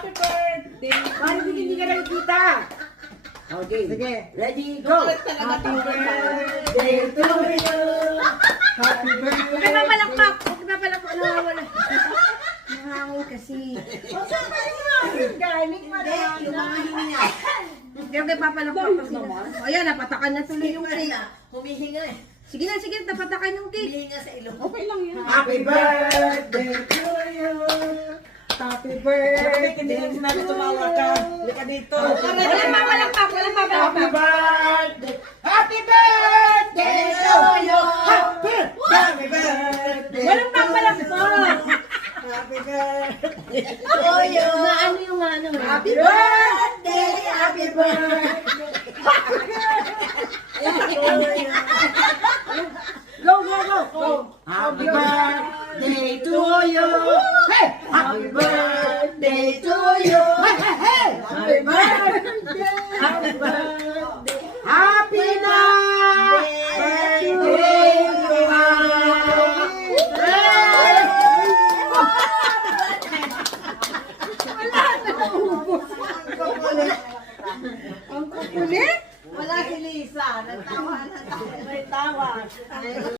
Happy birthday! Bakit hindi ka nakikita? Okay, sige. Ready, go! Happy birthday to you! Happy birthday! Huwag ka papalakpak! Huwag ka papalakpak! Nawawala. Nahangin kasi. O, saan pa rin yun? Galing marami na. Hindi ako kayo papalakpak pa sila. O ayan, napatakan na tuloy yung cake. Humihinga eh. Sige na, napatakan yung cake. Humihinga sa ilong. Okay lang yan. Happy birthday to you! Happy birthday! Hindi lang sinabi tumawa ka. Lika dito. Walang papalakpak! Walang Happy papalakpak! birthday! Happy birthday to you! Happy birthday! Walang papalakpak! Happy birthday! Na ano yung ano? Happy birthday! Happy birthday! Go, go, go! Go! Happy birthday to you! Hey! Happy birthday to you! Hey, hey, hey! Happy birthday! Happy birthday! Happy birthday to Ang kukulit! Wala si Lisa. Nagtawa. May tawa.